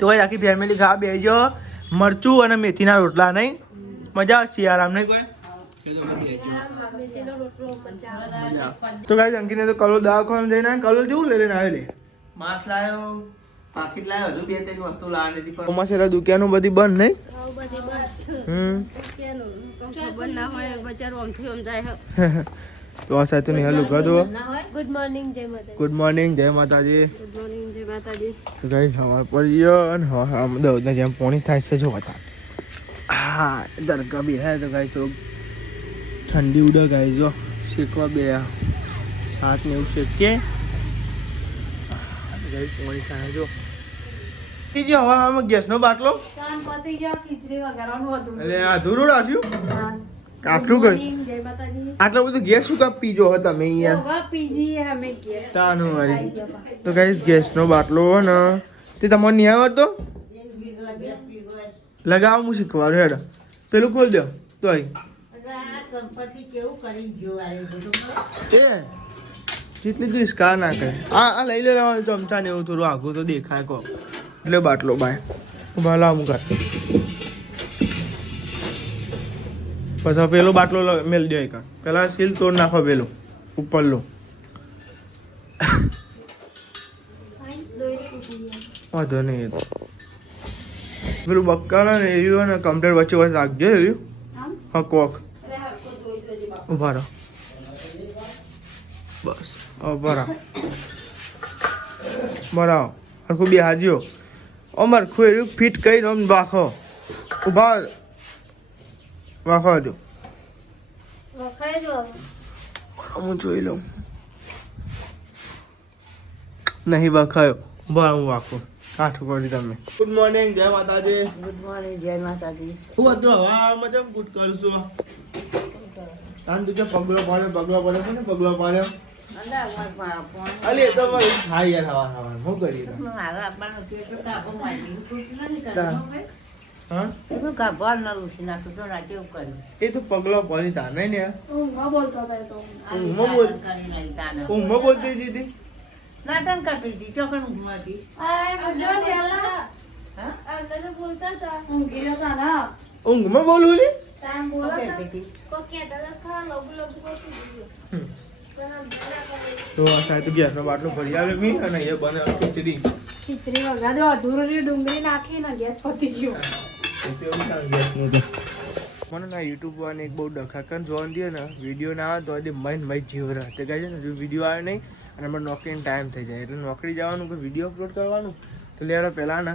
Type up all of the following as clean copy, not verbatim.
તો ભાઈ આખી ફેમિલી ખાવા બેસજો. મરચું અને મેથીના રોટલા નહીં મજા આવે શિયાળામ નહીં કોઈ. તો ગાઈસ અંકિતને તો કલો દવાખાને જઈને કલો જેવું લઈને આવ્યો લે. માસ લાવ્યો, પાકીટ લાવ્યો, હજુ 2-3 વસ્તુ લાવવાની હતી પણ મસાલા દુકાનો બધી બંધ નહીં. તો આ સાથે નહીં હાલું કહો. ગુડ મોર્નિંગ જય માતાજી. ગુડ મોર્નિંગ જય માતાજી. ગુડ મોર્નિંગ જય માતાજી. તો ગાઈસ સવાર પડી ગયો અને દઉધને જેમ પોણી થાય છે જો હતા. હા દરગાહ બી હે તો ગાઈસ તો ઠંડી ઉડે ગાઈસ જો શેકવા બે 7 ને એવું શેકીએ. ગાઈસ પોણી થાય જો હવે આમાં ગેસનો બાટલો ખીચડી વગાડવાનું હતું. એટલે અધૂરું રાખ્યું. આટલું કર્યું. આટલો બધું ગેસ શું કાપ પીજો હતા મેં અહીંયા તો ગાઈસ ગેસનો બાટલો હે ને તે તમને નહીં આવડતો લગાવ હું શીખવાડું હેડ. પેલું ખોલ દો તો જેટલી તું સ્કાર ના કરે. આ લઈ લેવાનું ચમચા ને એવું થોડું આઘું તો દેખાય કહો એટલે બાટલો બાય ભલા હું કર પછી પેલો બાટલો મેલ દો એક પેલા સીલ તોડ નાખો પેલો ઉપરલો. વાંધો નહીં પેલું બક્કાના ને એરિયો ને કમ્પ્લેટ વચ્ચે વચ્ચે રાખજો એરિયો. હા કોક ઉભા રહો બસ બરાબર બરાબર હરખું બે હાજ્યો અમાર ખોઈ ફિટ કરીને આમ વાખો ઉભા વાખો જો હું જોઈ લઉં નહીં વાખાયો બરાબર હું વાખો કાઠું કરી તમે. ગુડ મોર્નિંગ જય માતાજી. ગુડ મોર્નિંગ જય માતાજી. શું હતું હવામાં જેમ ગુડ કરું છું તાન તું પગલો પાડ્યો કોને પગલો પાડ્યો અલે તો હા યાર હવા હું કરી એ તો પગલો પડી તાને ને ઊંઘમાં બોલતી દીધી નાટન કરતી હતી ચોકન ઊંઘમાંથી ઊંઘમાં બોલું લે તો આ સાહેબ તો ગેસનો બાટલો ભરી આવે મી અને એ બને ખીચડી વગાડો અધૂરી ડુંગળી નાખી ને ગેસ પતી ગયો. મને ના યુટ્યુબ વાળાને એક બહુ ડખાકન જોવાનું દે ને વિડીયો ના આવે તો હજી મય જીવ રહે તે કહે છે ને જો વિડીયો આવે નહીં અને અમારે નોકરીનો ટાઈમ થઈ જાય એટલે નોકરી જવાનું કે વિડીયો અપલોડ કરવાનું તો લેવા પહેલાં ને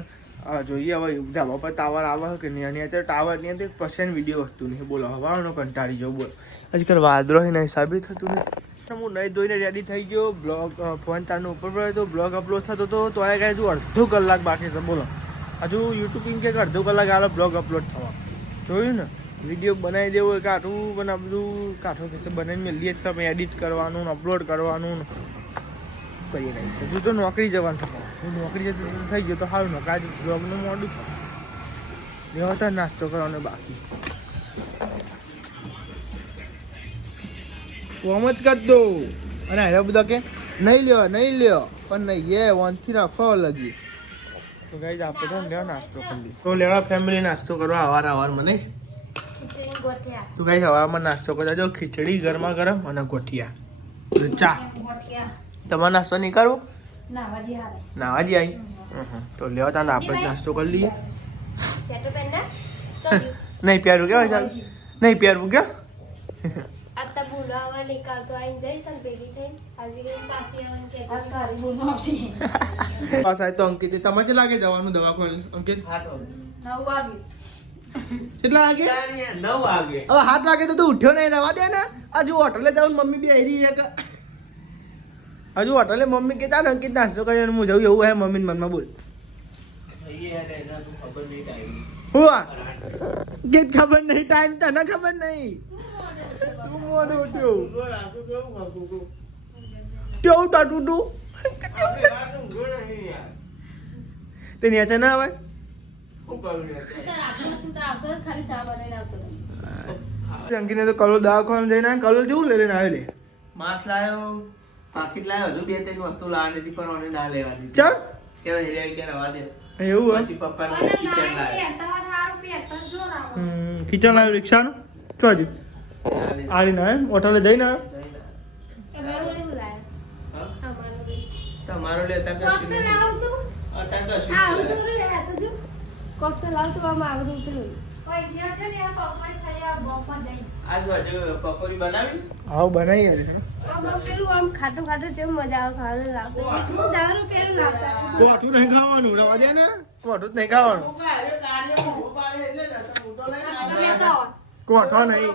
જોઈએ હવે ધાબા પર ટાવર આવે કે નહીં અને અત્યારે ટાવરની અંદર 1% વિડીયો વસ્તુ નહીં બોલો હવાનો કંટાળી જાઉં બોલ આજકાલ વાદળોના હિસાબે થતું નહીં. હું નહીં ધોઈને રેડી થઈ ગયો બ્લોગ ફોન ચાલુ ઉપર પડ્યો તો બ્લોગ અપલોડ થતો હતો તો આ કાંઈ હજુ અડધો કલાક બાકી છે બોલો હજુ યુટ્યુબ કે અડધો કલાક આલો બ્લોગ અપલોડ થવા જોયું ને વિડીયો બનાવી દેવો કાઠું પણ આ બધું કાઠું કે બનાવીને મેળવીએ જ તમે એડિટ કરવાનું અપલોડ કરવાનું કરીએ નહીં હજુ તો નોકરી જવાનું છે હું નોકરી જતું થઈ ગયો તો સારું નોકરી આજે બ્લોગનું મોડું થયું એવા નાસ્તો કરવાનો બાકી કોમ જ કરી દો અને હવે બધા કે નહીં લ્યો પણ નહીં એ વનથી રાખો લગી તો ગાઈસ આપણે તો લેવા નાસ્તો કરી તો લેવા ફેમિલી નાસ્તો કરવા અવારમાં નહીં તો ગાઈસ હવામાં નાસ્તો કરતા જો ખીચડી ગરમા ગરમ અને ગોઠિયા ચા તમારે નાસ્તો નહીં કરવો નાવાજી આવી તો લેવા તાને આપણે નાસ્તો કરી લઈએ. નહીં પ્યારું કેવાય ચાલ નહીં પ્યારું કે તો અંકિત તમારે લાગે જવાનું દવાખાને અંકિત 9 વાગે કેટલા વાગે 9 વાગે હવે 7 વાગે તો તું ઉઠ્યો નહીં રવા દે ને હજુ હોટલે જાઉં મમ્મી બી આવી રહી છે હજુ હોટલે મમ્મી કે ચાલ અંકિત નાસ્તો કરીને હું જઉં એવું હે મમ્મી મનમાં બોલ હું ગીત ખબર નહીં ટાઈમ તને ખબર નહીં તું મોડું ઉઠ્યો કેવું ટાટું તું તે નેચે ના આવે અંકિતને તો કલો દવાખાને જઈને કલો જેવું લઈને આવ્યો લે માસ લાવ્યો પાકીટ લાવ્યો હજુ 2-3 વસ્તુ લાવવાની હતી પણ મને ના લેવાની ચા કે રવા દે એવું પછી પપ્પાને કિચન લાવ્યો. કિચન લાવ્યું રિક્ષાનું તો હજુ આલી ના એમ હોટલે જઈને તમારો લેતા કશું નહીં. અત્યારે કશું નહીં. આજ બાજુ પકોડી બનાવી. આવું બનાવી યાર કોઠું નહીં ખાવાનું રવા દે ને કોઠું જ નહીં ખાવાનું કોઠો નહીં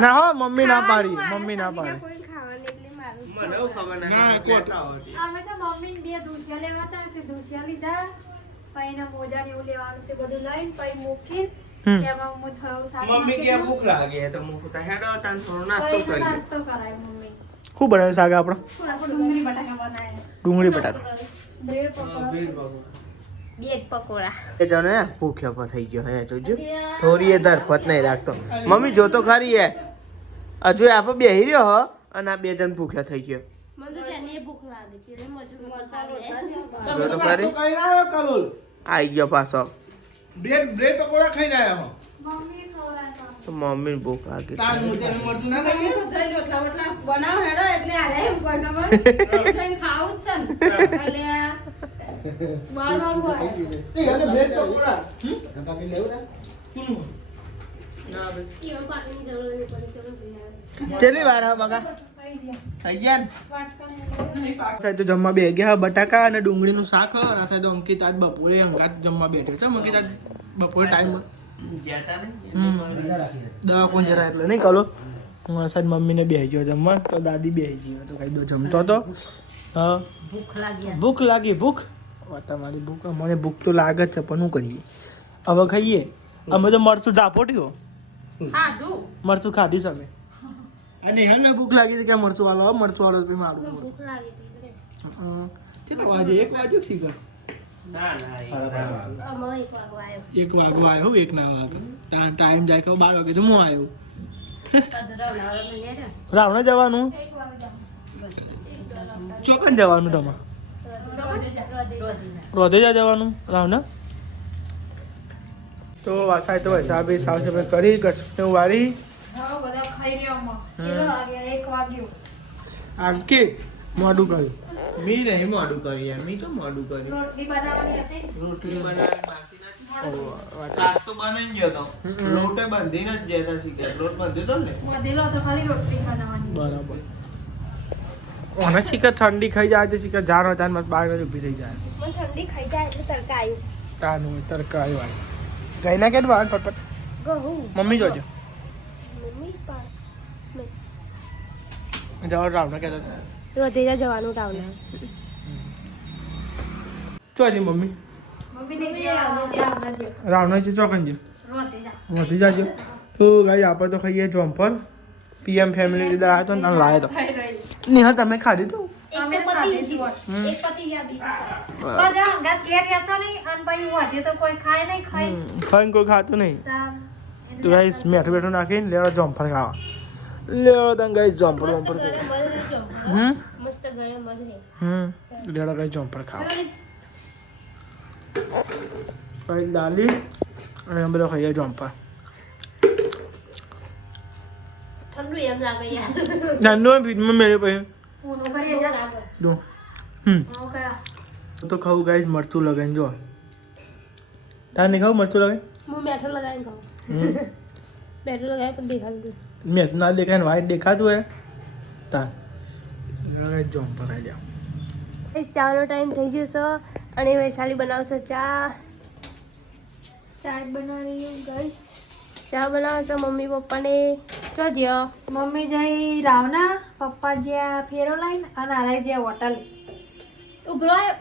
ના હો મમ્મી ના પાડી મમ્મી ના પાડી મને એવું ખબર ના, નથી. કોટા હોતી. અમે તો મમ્મી ને 2 દોશિયા લેવા હતા તે દોશિયા લીધા પછી એના મોજા ને એવું લેવાનું તે બધું લઈને પછી મૂકી એમાં હું 6-7 મમ્મી કે ભૂખ લાગે તો હું કીધું હેડો તાન થોડો નાસ્તો પછી કરી નાસ્તો કરાય મમ્મી ખૂબ બનાવ્યું શાક આપણો ડુંગળી બટાકા બનાવ્યા ડુંગળી બટાકા બ્રેડ પકોડા બ્રેડ પકોડા એ જને ભૂખ્યો પર થઈ ગયો હે જોજો થોડી એ ધરપત નહીં રાખતો મમ્મી જો તો ખરી હે હજુ આપો બેહી રહ્યો હો અને આ બે જણ ભૂખ્યા થઈ ગયો મને તો જાને ભૂખ લાગી એટલે મજૂર જો તો ખરી આઈ ગયો પાછો બ્રેડ પકોડા ખાઈને આવ્યા હો મમ્મી ખવડાવતા તો મમ્મી ને ભૂખ લાગી તાનું તેને મળતું ના ખાઈએ બનાવ હેડો એટલે આલે એમ કોઈ ખબર જઈને ખાવું જ છે ને એટલે બાર વાગો એ અને બ્રેડ પકોડા કેમ પાકની જરૂર નહીં પડી ચલો ભૈયા ચેલી વાર હે બગા થઈ ગયા ને સાહેબ તો જમવા બે ગયા બટાકા અને ડુંગળીનું શાક હ અને સાહેબ તો અંકિત આજ બપોરે અંગાત જમવા બેઠો છે અંકિત આજ બપોરે ટાઈમ ગયા તા ને દવા કોણ જરા એટલે નહીં કલો હું સાહેબ મમ્મીને બેસી ગયો જમવા તો દાદી બેસી ગયો તો કઈ દો જમતો તો હા ભૂખ લાગી ભૂખ લાગી ભૂખ તમારી ભૂખ મને ભૂખ તો લાગે જ છે પણ શું કરીએ હવે ખાઈએ અમે તો મરચું ઝાપોટ્યો ખાધું મરચું ખાધીશ અમે અને હા ભૂખ લાગી હતી કે મરચું વાળો મરચું વાળો પછી મારું ભૂખ લાગી હતી કેટલા વાગે 1 વાગ્યો શીખર ના ના અમે એક વાગો આવ્યો 1 વાગવા આવ્યો 1 ના વાગે ટાઈમ જાય કે 12 વાગે તો હું આવ્યો રાવણા જવાનું ચોકન જવાનું તમારે રોધેજા જવાનું રાવણા તો વાસાય તો હિસાબે સાફ સફાઈ કરી કચ્છ વારી હા બધા ખાઈ રહ્યા માં ચેલો વાગ્યા 1 વાગ્યો આંકે મોડું કર્યું મી નહીં મોડું કરી યાર મી તો મોડું કર્યું રોટલી બનાવવાની હતી રોટલી બનાવવાની બાકી નથી શાક તો બનાવી ગયો તો લોટે બાંધીને જ ગયા તા શીખ્યા લોટ બાંધ્યો તો ને વધેલો તો ખાલી રોટલી બનાવવાની બરાબર ઓને શીખર ઠંડી ખાઈ જાય છે શીખર જાનો જાન મત બાર જ ઊભી થઈ જાય મને ઠંડી ખાઈ જાય એટલે તડકા આવ્યું તાનું તરકા આવ્યો ગઈ ના કેટ વાન ફટફટ ગહું મમ્મી જોજો મમ્મી પા જવા રાવણા કહેતા રોધેજા જવાનું ટાવને ચોજી મમ્મી મમ્મી ને જે આવના જે રાવણા છે ચોકન છે રોટી જા વધી જાજો તો ગાઈ આપણે તો ખાઈએ જોમ્પર પીએમ ફેમિલી લીધા આવ્યો તો ને તને લાવ્યો તો ખાઈ રહી નહીં તમે ખાધી તો એક અમે તો પતિ ખાધેલી એક પતિ ગયા બીજું બધા અંગાત ઘેર રહેતા નહીં અને પછી વાજે તો કોઈ ખાય નહીં ખાઈ ખાઈને કોઈ ખાતું નહીં તાર તો ગાઈસ મેઠું બેઠું નાખીને લેવા જોમ્પર ખાવા લેવા તને ગાઈસ જોમ્પર વોમ્પર મસ્ત ગરમ મધ લેવા ગાઈસ જોમ્પર ખાવા પછી દાલી અને બધો ખાઈએ જોમ્પર ઠંડુ એમ લાગે યાર ઠંડુ ફ્રીજમાં મેળે પછી પૂરું કરી જા લાગે દો હું કયા તો ખાવું ગાઈસ મરચું લગાવીને જો તાર નહીં ખાવું મરચું લગાવી હું મેઠો લગાવીને ખાઉં મેઠો લગાવી પણ દેખાતું મેં ના દેખાય ને વાઈટ દેખાતું હે તાર લગાવી જોમ્પર ખાઈ જાઓ ચાનો ટાઈમ થઈ ગયો છે અને વૈશાલી બનાવશે ચા ચાય બનાવી ગઈશ ચા બનાવશે મમ્મી પપ્પાને ચો જ્યો મમ્મી જઈ રાવના પપ્પા જ્યાં ફેરો લઈને અને આરાઈ જ્યાં હોટલ ઉભરો આવ્યો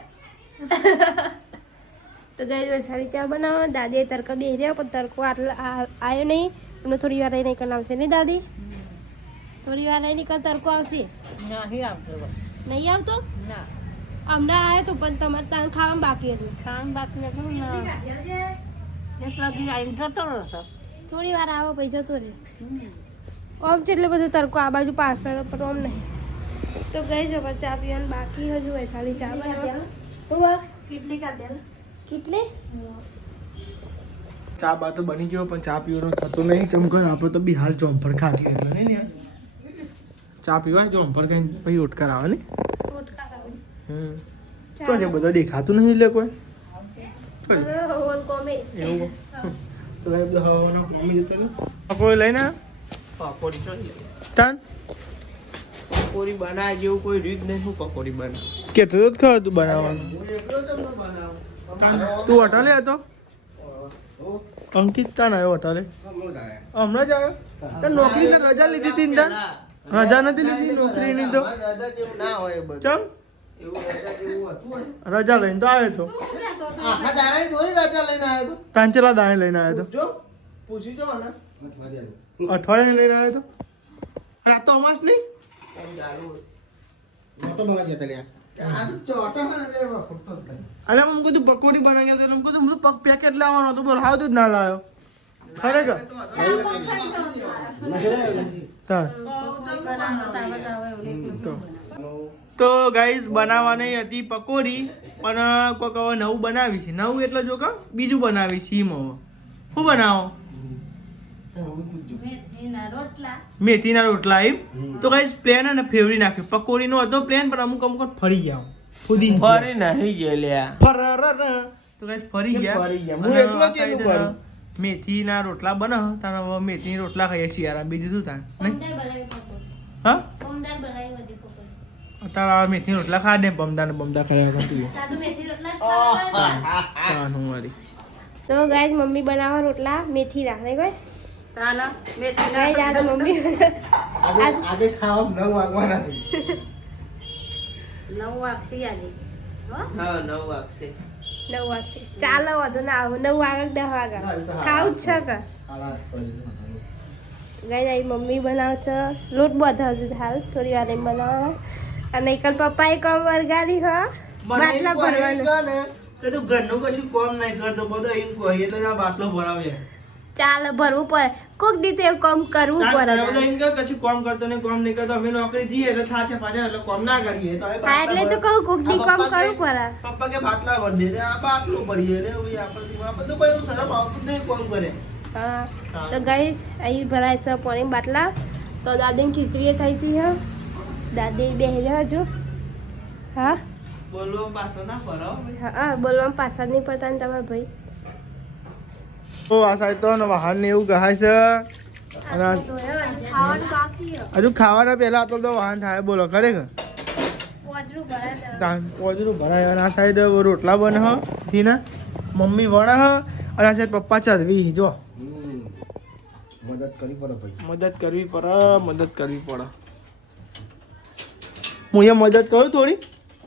તો ગઈ વૈશાલી ચા બનાવવા દાદીએ તડકા બેસી રહ્યા પણ તડકો આટલો આવ્યો નહીં એમને થોડી વાર રહીને નીકળ આવશે નહીં દાદી થોડી વાર રહીને નીકળ તડકો આવશે નહીં આવતો હમણાં આવ્યો તો પણ તમારે તાણ ખાવાનું બાકી હતું થોડી વાર આવો પછી જતો રહે ઓમ છે એટલે બધું તડકો આ બાજુ પાછળ પણ ઓમ નહીં તો ગઈ જબર ચા પીવાનું બાકી હજુ વૈશાલી ચા બનાવવા કેટલી કાઢે કેટલી ચા બા તો બની ગયો પણ ચા પીવાનો થતો નહીં કેમ કે આપણે તો બી હાલ જોમફળ ખાતી એટલે નહીં ને ચા પીવાય જોમફળ કઈ પછી ઉટકાર આવે ને તો જે બધો દેખાતું નહીં એટલે કોઈ એવું તો ભાઈ બધો હવાનો મમ્મી જતો ને કોઈ લઈને પકોડી તો તાન પકોડી બનાવે જેવું કોઈ રીત નહીં હું પકોડી બનાવ કે તો જ ખાવ તું બનાવવાનું તું હોટલે હતો અંકિત તાન આવ્યો હોટલે હમણાં જ આવ્યો તાર નોકરી તો રજા લીધી હતી ને તાર રજા નથી લીધી નોકરીની તો રજા જેવું ના હોય બધું ચમ એવું રજા જેવું હતું રજા લઈને તો આવ્યો તો આખા દાડાની થોડી રજા લઈને આવ્યો તો તાંચેલા દાણે લઈને આવ્યો જો પૂછી જો ને તો અઠવાડિયે લઈને આવ્યો તો આ તો અમાસ નહીં અરે હું કીધું પકોડી બનાવી ગયા એમ કીધું હું પગ પેકેટ લાવવાનો હતો બોલ હાવ તો જ ના લાવ્યો ખરેખર તો ગાઈસ બનાવવાની હતી પકોડી પણ કોઈક હવે નવું બનાવી છે નવું એટલે જો કે બીજું બનાવી સીમ હવે શું બનાવો મેથીના રોટલા એમ તો ગાઈસ પ્લેન ને ફેવરી નાખ્યો પકોડીનો હતો પ્લેન પણ અમુક અમુક ફરી ગયા ફરી નહીં ગયેલ્યા તો ગાઈસ ફરી ગયા ફરી ગયા. હું એકલો જ એનું કરું. મેથીના રોટલા બને તારે હવે મેથીના રોટલા ખાઈએ શિયાળા બીજું શું થાય નહીં હા તારા મેથી રોટલા ખા દે બમદા કર્યા તું તો ગાઈસ મમ્મી બનાવવા રોટલા મેથી રાખે કોઈ ગાઈસ આ તો મમ્મી આજે ખાવા 9 વાગવાના છે 9 વાગશે આજે હા 9 વાગશે 9 વાગશે ચાલો વધુ ના આવું 9 વાગે 10 વાગે ખાવું જ છે કે ગાઈસ આ મમ્મી બનાવશે લોટ બાંધાવજો હાલ થોડી વાર એમ બનાવવા અને એકલ પપ્પાએ કમ વરગાડી હો બાટલા ભરવાનું કે તું ઘરનું કશું કામ નહીં કરતો બધો એમ કહી એટલે આ બાટલો ભરાવે ચાલ ભરવું પડે કોક દીતે એવું કામ કરવું પડે બધા એમ કે કશું કામ કરતો ને કામ નહીં કરતો અમે નોકરી જઈએ એટલે થાચે પાછા એટલે કામ ના કરીએ તો હવે હા એટલે તો કહું કોક દી કામ કરવું પડે પપ્પા કે બાટલા ભરી દે આ બાટલો ભરીએ એટલે હવે આપણે આ બધું કોઈ શરમ આવતું નહીં કામ કરે હા તો ગાઈસ અહીં ભરાય છે પાણી બાટલા તો દાદીની ખીચડી થઈ હતી હે દાદી બેહી હજુ હા બોલવો પાછો ના ફરો હા બોલવામાં પાછા નહીં પડતા ને તમારા ભાઈ તો આ સાઈડ તો વાહન ને એવું કહાય છે અને ખાવાનું બાકી છે હજુ ખાવાના પહેલા આટલો તો વાહન થાય બોલો ખરેખર પોજરું ભરાય પોજરું ભરાય અને આ સાઈડ રોટલા બને હ થીના મમ્મી વણે હ અને આ સાઈડ પપ્પા ચરવી જો મદદ કરવી પડે ભાઈ મદદ કરવી પડે હું એ મદદ કરું થોડી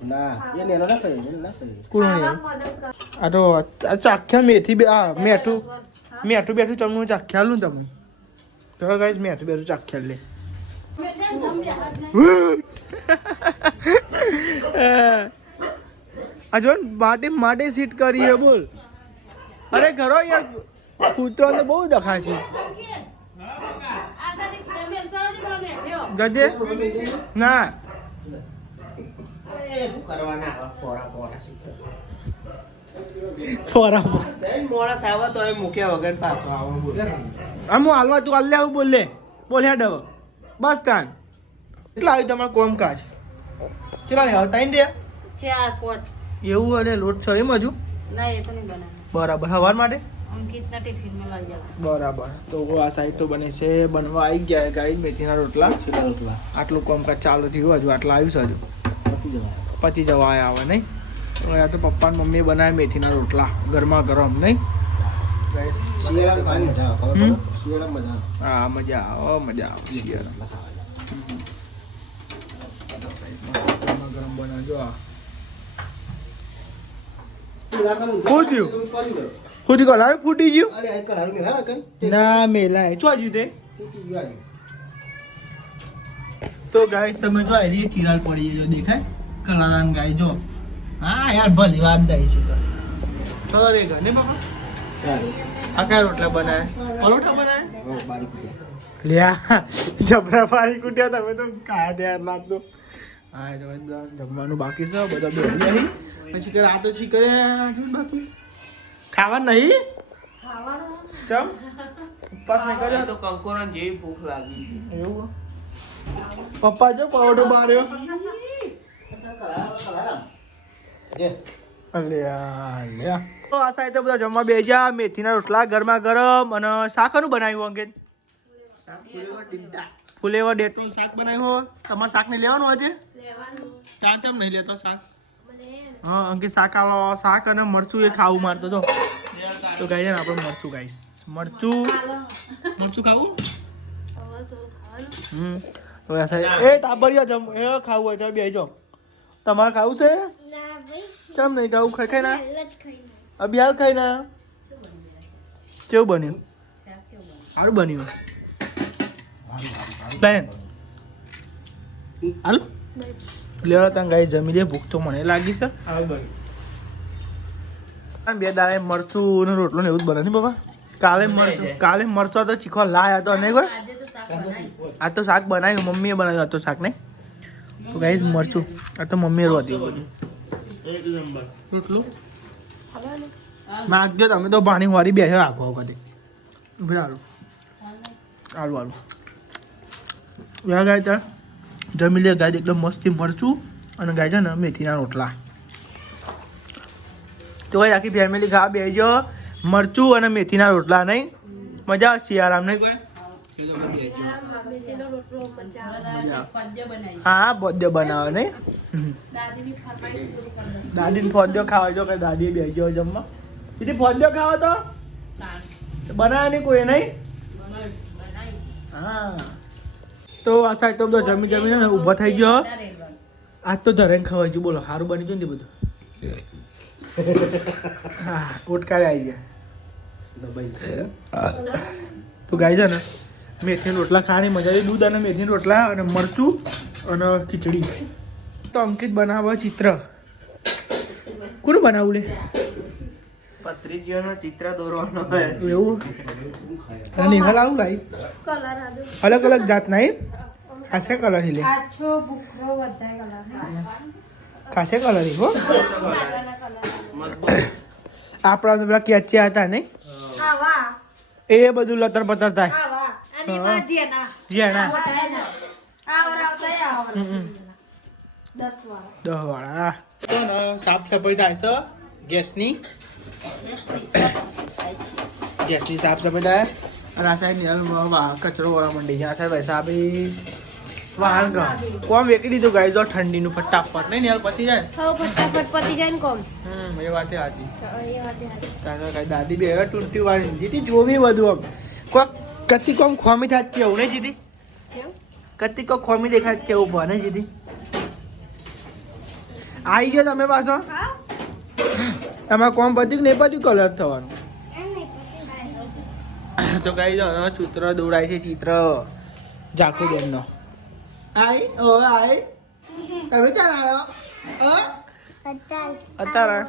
ના એ નેનો ના ખાઈ ના ખાઈ કોણ આ તો આ ચાખ્યા મેથી આ મેઠું બેઠું ચમનું ચાખ્યા લું તમે તો ગાઈસ મેઠું બેઠું ચાખ્યા લે આ જો માટે સીટ કરી હે બોલ અરે ઘરો યાર કૂતરો તો બહુ દખા છે ગજે ના મોડા સાવા તો મૂક્યા વગર પાછો આવો આમ હું હાલવા તું હાલ લે આવું બોલ હેડ હવે બસ તાન કેટલા આવ્યું તમારે કોમકાજ ચલા લે આવતા ને ચાર પાંચ એવું અને લોટ છે એમ હજુ ના એ તો નહીં બનાવે બરાબર સવાર માટે અંકિતના ટિફિનમાં લઈ જાવ બરાબર તો આ સાઈડ તો બને છે બનવા આવી ગયા ગાઈ મેથીના રોટલા આટલું કોમકાજ ચાલુ થયું હજુ આટલા આવ્યું છે હજુ પતી જવા આવ્યા આવે નહીં આ તો પપ્પા ને મમ્મી બનાવે મેથીના રોટલા ગરમા ગરમ નહીં હા મજા આવે શિયાળા ગરમા ગરમ બનાવજો આ ફૂટી કલાર ફૂટી ગયું ના મેલાય ચો જ્યું તે તો ગાય તમે જો આરી ચિરાલ પડી જો દેખાય કલારાન ગાય જો હા યાર ભલી વાત દઈ છે તો અરે ગને બાપા આ કયા રોટલા બનાય પરોઠા બનાય લ્યા જબરા પાડી કુટ્યા તમે તો કાયા દે લાગતો હા તો બધા જમવાનું બાકી છે બધા બેસી નહીં પછી કરે આ તો ચીકરે આજે બાકી ખાવાનું નહીં ખાવાનું ચમ ઉપવાસ નહીં કર્યો તો કંકોરણ જેવી ભૂખ લાગી એવું પપ્પા જો પાવડો માર્યો અલ્યા તો આ સાઈડ તો બધા જમવા બેસી ગયા મેથીના રોટલા ગરમા ગરમ અને શાકનું બનાવ્યું અંકિત ફુલેવર ડેટનું શાક બનાવ્યું તમારે શાક નહીં લેવાનું આજે લેવાનું ત્યાં ચમ નહીં લેતો શાક મને હા અંકિત શાક આલો શાક અને મરચું એ ખાવું મારતો તો ગાઈ છે ને આપણે મરચું ગાઈશ મરચું ખાવું હવે તો ખાવાનું તો આ સાઈડ એ ટાબરિયા જમ એ ખાવું હોય ત્યારે બેસી જાઓ તમારે ખાવું છે ચમ નહીં ખાવું ખાઈ ના અભિયાલ ખાઈ ના કેવું બન્યું સારું બન્યું પ્લેન હાલો લેવા ત્યાં ગાઈ જમી લે ભૂખ તો મને લાગી છે બે દાડે મરચું ને રોટલો ને એવું જ બને ને બાબા કાલે મરચો તો ચીખો લાયા તો નહીં કોઈ આ તો શાક બનાવ્યું મમ્મીએ બનાવ્યું આ તો શાક નહીં તો ગાઈસ મરચું આ તો મમ્મીએ રોધ્યું બધું રોટલું માગજો તમે તો પાણી વાળી બેસે આખો વખતે હાલું હાલું હાલું ગાય ત્યાં જમી લે ગાય એકદમ મસ્તી મરચું અને ગાય છે ને મેથીના રોટલા તો ભાઈ આખી ફેમિલી ખાવા બેસજો મરચું અને મેથીના રોટલા નહીં મજા આવશે શિયાળામ નહીં કોઈ મેથીનો રોટલો હા બર્થડે બનાવે નહીં દાદીની ફરમાઈશ પૂરી કરી દો દાદીને ફોદ્યો ખાવા જો કે દાદી બેસજો જમવા દીદી ફોદ્યો ખાવા તો બનાવે નહીં કોઈ નહીં હા તો આ સાઈડ તો બધો જમીને ને ઊભો થઈ ગયો આજ તો ધરેન ખવાય છે બોલો સારું બની ગયું ને બધું હા ઉટકારે આવી ગયા તો ગાય છે ને મેથીના રોટલા ખાવાની મજા આવી દૂધ અને મેથીના રોટલા અને મરચું અને ખીચડી તો અંકિત બનાવવા ચિત્ર કોનું બનાવું લે પત્રીજીઓનો ચિત્ર દોરવાનો હોય છે. એવું અને નિહાલ આવું લાવી કલર આદુ અલગ અલગ જાત નહીં ખાસે કલર લે આછો ભૂખરો બધાય કલર ખાસે કલર હો કલર આપણા તો પેલા કેચિયા હતા નહીં આવા એ બધું લતર પતર થાય આવા અને માં જેના જેણા આવરાવતા આવરા 10 વાળા 10 વાળા તો ને સાફ સફાઈ થાય છે ગેસની સાફ સફાઈ થાય અને આ સાઈડ કચરો વાળા મંડી છે આ સાઈડ પૈસા બી વાહન કોમ વેકી દીધું ગાય જો ઠંડીનું ફટાફટ નહીં ને પતી જાય ફટાફટ પતી જાય ને કોમ એ વાતે હતી એ વાત હાચી. તારે દાદી બે ટૂંટી વાળી જીતી જોવી બધું આમ કોક કતી કોમ ખોમી થાય કેવું નહીં જીતી કેવું? કતી કોક ખોમી દેખાય કેવું બને જીતી આવી ગયો તમે પાછો તમારે કોમ પતી કે નહીં પત્યું કલર થવાનું તો કઈ જાઓ ચિત્ર દોરાય છે ચિત્ર જાકુ બેનનો આઈ હવે આઈ તમે ચાલ આવ્યો અત્યારે